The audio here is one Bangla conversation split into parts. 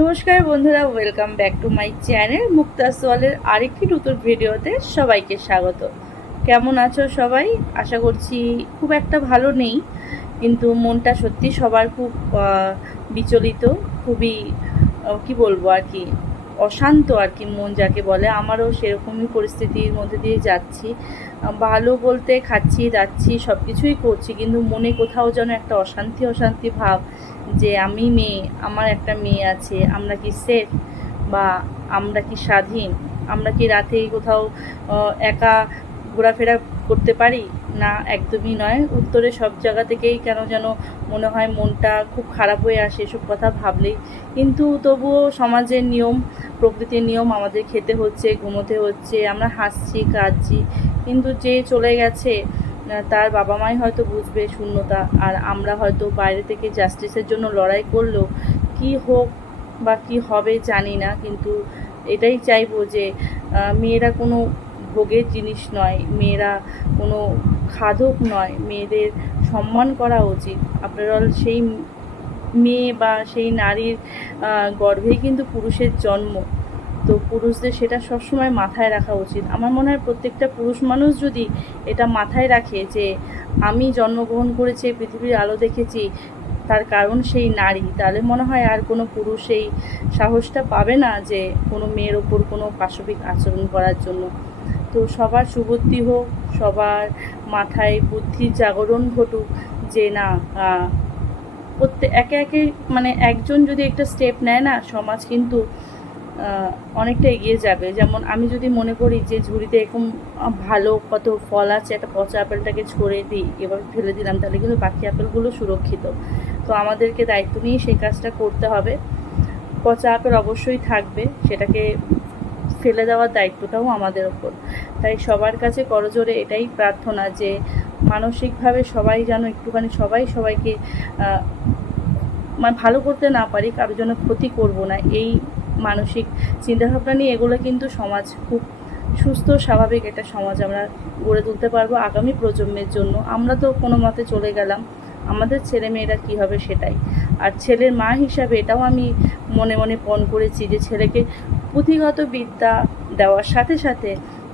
নমস্কার বন্ধুরা welcome back to my channel Mukta সোয়ালের আরেকটি নতুন ভিডিওতে সবাইকে স্বাগত। কেমন আছো সবাই? আশা করছি খুব একটা ভালো নেই, কিন্তু মনটা সত্যি সবার খুব বিচলিত, খুবই কি বলব আর কি অশান্ত আর কি মন যাকে বলে। আমারও সেরকমই পরিস্থিতির মধ্যে দিয়ে যাচ্ছি। ভালো বলতে খাচ্ছি, দাচ্ছি সব কিছুই করছি, কিন্তু মনে কোথাও যেন একটা অশান্তি অশান্তি ভাব যে আমি মেয়ে, আমার একটা মেয়ে আছে, আমরা কি সেফ বা আমরা কি স্বাধীন? আমরা কি রাতে কোথাও একা ঘোরাফেরা করতে পারি? না, একদমই নয়। উত্তরে সব জায়গা থেকেই কেন যেন মনে হয় মনটা খুব খারাপ হয়ে আসে এসব কথা ভাবলেই। কিন্তু তবুও সমাজের নিয়ম, প্রকৃতির নিয়ম আমাদের খেতে হচ্ছে, ঘুমোতে হচ্ছে, আমরা হাসছি, কাঁদছি। কিন্তু যে চলে গেছে তার বাবা মাই হয়তো বুঝবে শূন্যতা। আর আমরা হয়তো বাইরে থেকে জাস্টিসের জন্য লড়াই করলেও কি হোক বা কি হবে জানি না। কিন্তু এটাই চাইব যে মেয়েরা কোনো ভোগের জিনিস নয়, মেয়েরা কোনো খাদক নয়, মেয়েদের সম্মান করা উচিত। আপনার সেই মেয়ে বা সেই নারীর গর্ভেই কিন্তু পুরুষের জন্ম। তো পুরুষদের সেটা সবসময় মাথায় রাখা উচিত। আমার মনে হয় প্রত্যেকটা পুরুষ মানুষ যদি এটা মাথায় রাখে যে আমি জন্মগ্রহণ করেছি, পৃথিবীর আলো দেখেছি, তার কারণ সেই নারী, তাহলে মনে হয় আর কোনো পুরুষ এই সাহসটা পাবে না যে কোনো মেয়ের ওপর কোনো পাশবিক আচরণ করার জন্য। তো সবার সুবুদ্ধি হোক, সবার মাথায় বুদ্ধির জাগরণ ঘটুক, যে না প্রত্যেক একে একে মানে একজন যদি একটা স্টেপ নেয় না, সমাজ কিন্তু অনেকটা এগিয়ে যাবে। যেমন আমি যদি মনে করি যে ঝুড়িতে এরকম ভালো কত ফল আছে, একটা পচা আপেলটাকে ছড়ে দিই, এবার ফেলে দিলাম, তাহলে কিন্তু বাকি আপেলগুলো সুরক্ষিত। তো আমাদেরকে দায়িত্ব নিয়ে সেই কাজটা করতে হবে। পচা আপেল অবশ্যই থাকবে, সেটাকে ফেলে দেওয়ার দায়িত্বটাও আমাদের ওপর। তাই সবার কাছে করজোরে এটাই প্রার্থনা যে মানসিকভাবে সবাই যেন একটুখানি, সবাই সবাইকে মানে ভালো করতে না পারি কারোর জন্য ক্ষতি করব না, এই মানসিক চিন্তাভাবনা নিয়ে এগুলো কিন্তু সমাজ খুব সুস্থ, স্বাভাবিক একটা সমাজ আমরা গড়ে তুলতে পারব আগামী প্রজন্মের জন্য। আমরা তো কোনো মতে চলে গেলাম, আমাদের ছেলে মেয়েরা কী হবে সেটাই। আর ছেলের মা হিসাবে এটাও আমি মনে মনে পণ করেছি যে ছেলেকে পুঁথিগত বিদ্যা দেওয়ার সাথে সাথে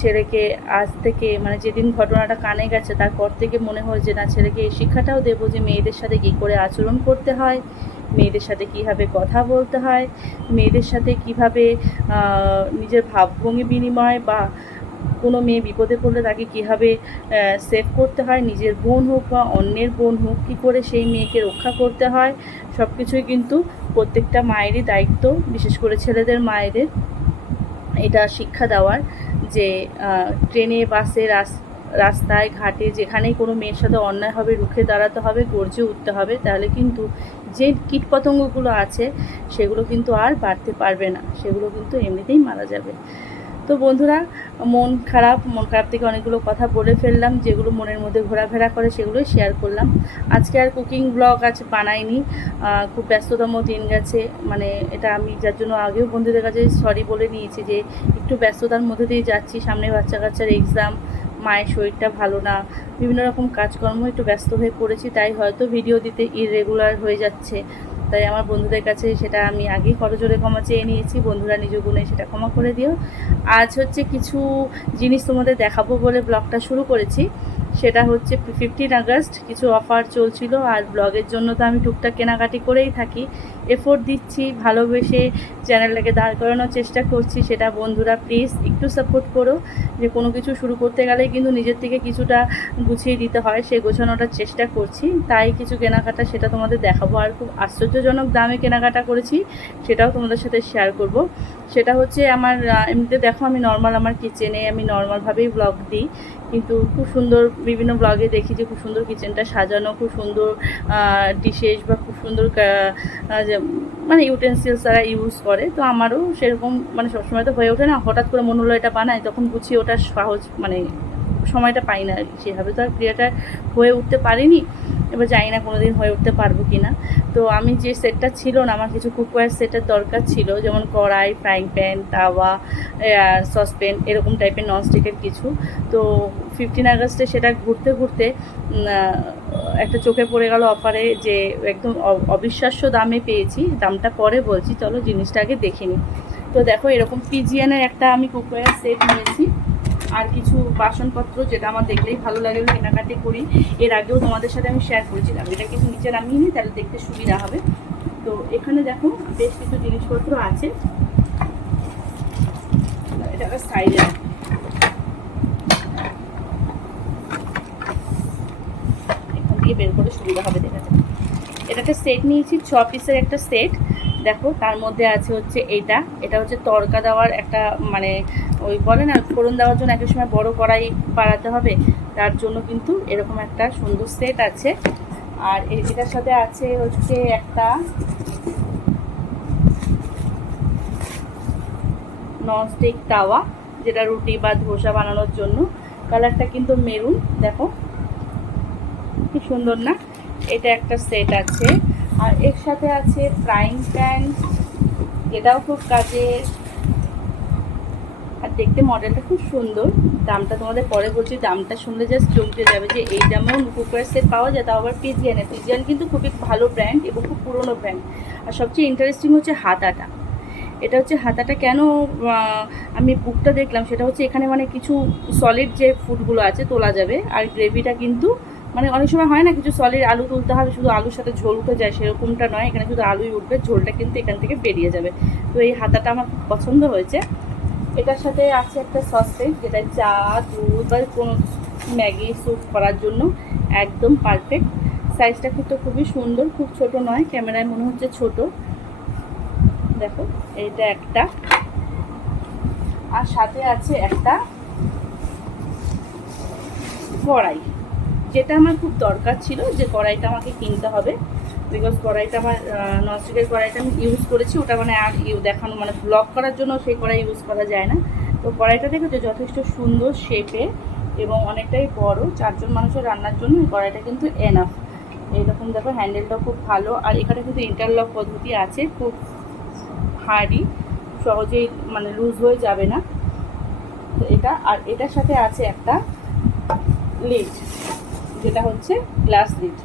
ছেলেকে আজ থেকে মানে যেদিন ঘটনাটা কানে গেছে, তারপর থেকে মনে হয় যে না, ছেলেকে এই শিক্ষাটাও দেবো যে মেয়েদের সাথে কী করে আচরণ করতে হয়, মেয়েদের সাথে কীভাবে কথা বলতে হয়, মেয়েদের সাথে কীভাবে নিজের ভাবভঙ্গি বিনিময় বা কোনো মেয়ে বিপদে পড়লে তাকে কীভাবে সেভ করতে হয়, নিজের বোন হোক বা অন্যের বোন হোক, কী করে সেই মেয়েকে রক্ষা করতে হয় সব কিছুই কিন্তু প্রত্যেকটা মায়েরই দায়িত্ব, বিশেষ করে ছেলেদের মায়েদের। এটা শিক্ষা দেওয়ার যে ট্রেনে, বাসে, রাস- রাস্তায়, ঘাটে যেখানেই কোনো মেয়ের সাথে অন্যায় হবে, রুখে দাঁড়াতে হবে, গর্জে উঠতে হবে, তাহলে কিন্তু যে কীটপতঙ্গগুলো আছে, সেগুলো কিন্তু আর বাড়তে পারবে না। সেগুলো কিন্তু এমনিতেই মারা যাবে। তো বন্ধুরা, মন খারাপ মন খারাপ থেকে অনেকগুলো কথা বলে ফেললাম, যেগুলো মনের মধ্যে ঘোরাফেরা করে সেগুলোই শেয়ার করলাম। আজকে আর কুকিং ব্লগ আছে বানাইনি খুব ব্যস্ততম দিন গেছে মানে এটা আমি যার জন্য আগেও বন্ধুদের কাছে সরি বলে নিয়েছি যে একটু ব্যস্ততার মধ্যে দিয়ে যাচ্ছি, সামনে বাচ্চা কাচ্চার এক্সাম মায়ের শরীরটা ভালো না, বিভিন্ন রকম কাজকর্ম, একটু ব্যস্ত হয়ে পড়েছি, তাই হয়তো ভিডিও দিতে ইরেগুলার হয়ে যাচ্ছে। তাই আমার বন্ধুদের কাছে সেটা আমি আগেই করজোরে ক্ষমা চেয়ে নিয়েছি, বন্ধুরা নিজ গুণে সেটা ক্ষমা করে দিও। আজ হচ্ছে কিছু জিনিস তোমাদের দেখাবো বলে ব্লগটা শুরু করেছি। সেটা হচ্ছে ফিফটিন আগস্ট, কিছু অফার চলছিল আর ব্লগের জন্য তো আমি টুকটাক কেনাকাটি করেই থাকি। এফোর্ট দিচ্ছি, ভালোবেসে চ্যানেলটাকে দাঁড় করানোর চেষ্টা করছি। সেটা বন্ধুরা প্লিজ একটু সাপোর্ট করো। যে কোনো কিছু শুরু করতে গেলে কিন্তু নিজের থেকে কিছুটা গুছিয়ে দিতে হয় সেই গোছানোটার চেষ্টা করছি। তাই কিছু কেনাকাটা সেটা তোমাদের দেখাবো। আর খুব আশ্চর্যজনক দামে কেনাকাটা করেছি, সেটাও তোমাদের সাথে শেয়ার করব। সেটা হচ্ছে আমার এমনিতে দেখো আমি নর্মাল আমার কিচেনে আমি নর্মালভাবেই ব্লগ দিই। কিন্তু খুব সুন্দর বিভিন্ন ব্লগে দেখি যে খুব সুন্দর কিচেনটা সাজানো, খুব সুন্দর ডিশেস বা খুব সুন্দর মানে ইউটেন্সিলস তারা ইউজ করে। তো আমারও সেরকম মানে সবসময় তো হয়ে ওঠে না। হঠাৎ করে মনে হলো এটা বানায় তখন গুছিয়ে ওটা সহজ মানে সময়টা পাই না আর কি। সেভাবে তো আর ক্রিয়াটা হয়ে উঠতে পারিনি। এবার জানি না কোনো দিন হয়ে উঠতে পারব কি না তো আমি যে সেটটা ছিল না, আমার কিছু কুকওয়্যার সেটের দরকার ছিল, যেমন কড়াই ফ্রাইং প্যান তাওয়া সসপ্যান এরকম টাইপের ননস্টিকের কিছু। তো ফিফটিন আগস্টে সেটা ঘুরতে ঘুরতে একটা চোখে পড়ে গেল অফারে যে একদম অবিশ্বাস্য দামে পেয়েছি, দামটা পরে বলছি, চলো জিনিসটা আগে দেখে নিই তো দেখো এরকম পিজিএনের একটা আমি কুকওয়্যার সেট নিয়েছি। আর কিছু বাসনপত্র যেটা আমার দেখলেই ভালো লাগে, কেনাকাটি করি। এর আগেও তোমাদের সাথে আমি শেয়ার করেছিলাম। এটা কিন্তু নিচে নামিয়ে নিই তাহলে দেখতে সুবিধা হবে। তো এখানে দেখো, বেশ কিছু জিনিসপত্র আছে। এটা সাইডে এখান থেকে বের করে সুবিধা হবে দেখাতে এটাকে সেট নিয়েছি, ছ পিসের একটা সেট দেখো, তার মধ্যে আছে হচ্ছে এইটা এটা হচ্ছে তড়কা দেওয়ার একটা মানে ওই বলে না, ফোড়ন দেওয়ার জন্য একটা সময় বড় কড়াই বাড়াতে হবে। তার জন্য কিন্তু এরকম একটা সুন্দর সেট আছে। আর এটার সাথে আছে হচ্ছে একটা ননস্টিক তাওয়া, যেটা রুটি বা ধোসা বানানোর জন্য। কালারটা কিন্তু মেরুন, দেখো। কি সুন্দর না? এটা একটা সেট আছে। আর এর সাথে আছে ফ্রাইং প্যান এটাও খুব কাজের আর দেখতে মডেলটা খুব সুন্দর। দামটা তোমাদের পরে বলছি, দামটা শুনলে জাস্ট চমকে যাবে যে এই দামেও কুকার সেট পাওয়া যায়, তাও আবার পিজিয়ানে পিজিয়ান কিন্তু খুবই ভালো ব্র্যান্ড এবং খুব পুরনো ব্র্যান্ড আর সবচেয়ে ইন্টারেস্টিং হচ্ছে হাতাটা। এটা হচ্ছে হাতাটা কেন আমি বুকটা দেখলাম, সেটা হচ্ছে এখানে মানে কিছু সলিড যে ফুডগুলো আছে, তোলা যাবে। আর গ্রেভিটা কিন্তু মানে অনেক সময় হয় না কিছু সলিড আলু তুলতে হবে, শুধু আলুর সাথে ঝোল উঠে যায়, সেরকমটা নয়। এখানে শুধু আলুই উঠবে, ঝোলটা কিন্তু এখান থেকে বেরিয়ে যাবে। তো এই হাতাটা আমার খুব পছন্দ হয়েছে। এটার সাথে আছে একটা সসপেন যেটা চা, দুধ বা কোনো ম্যাগি স্যুপ করার জন্য একদম পারফেক্ট সাইজটা কিন্তু খুবই সুন্দর, খুব ছোট নয়, ক্যামেরায় মনে হচ্ছে ছোট। দেখো, এইটা একটা। আর সাথে আছে একটা কড়াই। যেটা আমার খুব দরকার ছিল যে কড়াইটা আমাকে কিনতে হবে বিকজ কড়াইটা আমার ননস্টিকের কড়াইটা আমি ইউজ করেছি, ওটা মানে আর ইউ দেখানো মানে ব্লক করার জন্য সেই কড়াই ইউজ করা যায় না। তো কড়াইটা দেখেছ যথেষ্ট সুন্দর শেপে এবং অনেকটাই বড়, চারজন মানুষের রান্নার জন্য এই কড়াইটা কিন্তু এনাফ এইরকম দেখো হ্যান্ডেলটাও খুব ভালো, আর এখানে কিন্তু ইন্টারলক পদ্ধতি আছে, খুব হার্ডি সহজেই মানে লুজ হয়ে যাবে না। তো এটা, আর এটার সাথে আছে একটা লিড যেটা হচ্ছে গ্লাস লিড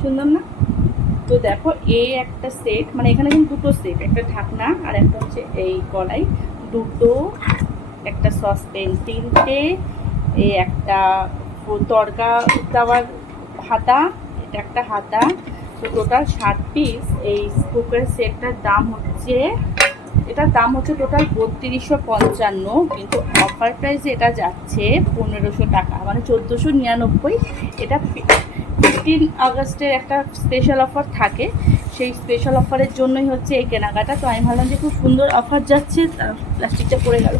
শুনলাম না? তো দেখো এই একটা সেট মানে এখানে কিন্তু দুটো সেট একটা ঢাকনা আর একটা হচ্ছে এই কড়াই দুটো, একটা সসপেন তিনটে এই একটা তরকা দেওয়ার হাতা এটা একটা হাতা। তো টোটাল ষাট পিস এই কুকার সেটটার দাম হচ্ছে এটার দাম হচ্ছে টোটাল বত্রিশশো পঞ্চান্ন, কিন্তু অফার প্রাইসে এটা যাচ্ছে পনেরোশো টাকা মানে চোদ্দোশো নিরানব্বই। এটা ফিফটিন আগস্টের একটা স্পেশাল অফার থাকে। সেই স্পেশাল অফারের জন্যই হচ্ছে এই কেনাকাটা। তো আমি ভাবলাম যে খুব সুন্দর অফার যাচ্ছে প্লাস্টিকটা পড়ে গেল।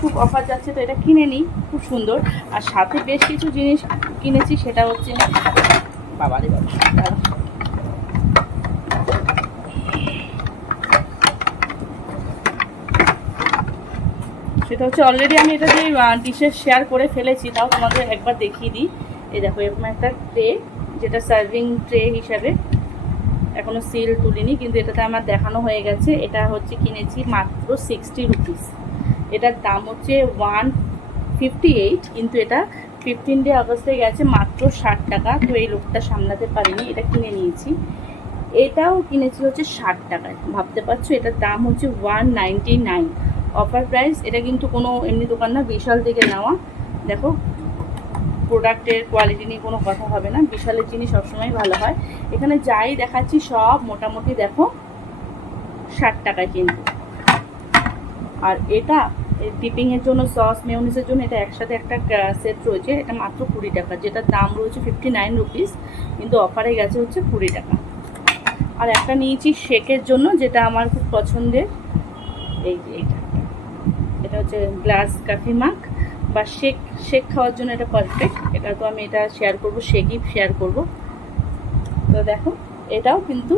খুব অফার যাচ্ছে, তো এটা কিনে নিই, খুব সুন্দর। আর সাথে বেশ কিছু জিনিস কিনেছি, সেটা হচ্ছে বাবারে বাবা। সেটা হচ্ছে অলরেডি আমি এটা যে ডিশে শেয়ার করে ফেলেছি, তাও তোমাদের একবার দেখিয়ে দিই। এই দেখো, এরকম একটা ট্রে যেটা সার্ভিং ট্রে হিসাবে এখনও সিল তুলিনি, কিন্তু এটাতে আমার দেখানো হয়ে গেছে। এটা হচ্ছে কিনেছি মাত্র সিক্সটি রুপিস এটার দাম হচ্ছে ওয়ান ফিফটি এইট কিন্তু এটা ফিফটিন ডে আগস্টে গেছে, মাত্র ষাট টাকা। তো এই লোকটা সামলাতে পারিনি, এটা কিনে নিয়েছি। এটাও কিনেছি হচ্ছে ষাট টাকায়। ভাবতে পারছ, এটার দাম হচ্ছে one ninety nine offer price এটা কিন্তু কোনো এমনি দোকান না, বিশাল থেকে নেওয়া। দেখো প্রোডাক্টের কোয়ালিটি নিয়ে কোনো কথা হবে না, বিশালের জিনিস সবসময় ভালো হয়। এখানে যাই দেখাচ্ছি সব, মোটামুটি দেখো, ষাট টাকায় কিন্তু। আর এটা ডিপিংয়ের জন্য সস মেয়নিসের জন্য, এটা একসাথে একটা সেট রয়েছে, এটা মাত্র কুড়ি টাকা। যেটার দাম রয়েছে ফিফটি নাইন রুপিস কিন্তু অফারে গেছে হচ্ছে কুড়ি টাকা। আর একটা নিয়েছি শেকের জন্য, যেটা আমার খুব পছন্দের। এই এটা হচ্ছে গ্লাস কাফি মাক বা শেক শেক খাওয়ার জন্য এটা পারফেক্ট এটা তো আমি এটা শেয়ার করব, শেকই শেয়ার করব। তো দেখো, এটাও কিন্তু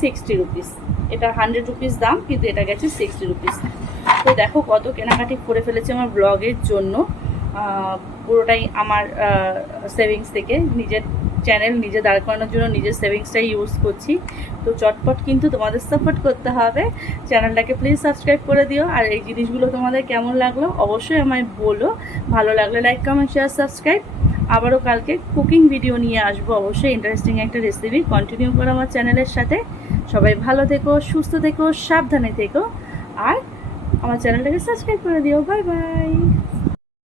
সিক্সটি রুপিস এটা হান্ড্রেড রুপিস দাম, কিন্তু এটা গেছে সিক্সটি রুপিস তো দেখো কত কেনাকাটি করে ফেলেছে আমার ব্লগের জন্য। পুরোটাই আমার সেভিংস থেকে, নিজের চ্যানেল নিজে দাঁড় করানোর জন্য নিজের সেভিংসটাই ইউজ করছি। তো চটপট কিন্তু তোমাদের সাপোর্ট করতে হবে। চ্যানেলটাকে প্লিজ সাবস্ক্রাইব করে দিও। আর এই জিনিসগুলো তোমাদের কেমন লাগল অবশ্যই আমায় বলো। ভালো লাগলে লাইক কমেন্ট শেয়ার সাবস্ক্রাইব আবারও কালকে কুকিং ভিডিও নিয়ে আসব। অবশ্যই ইন্টারেস্টিং একটা রেসিপি কন্টিনিউ করো আমার চ্যানেলের সাথে। সবাই ভালো থেকো, সুস্থ থেকো, সাবধানে থেকো। আর আমার চ্যানেলটাকে সাবস্ক্রাইব করে দিও। Bye bye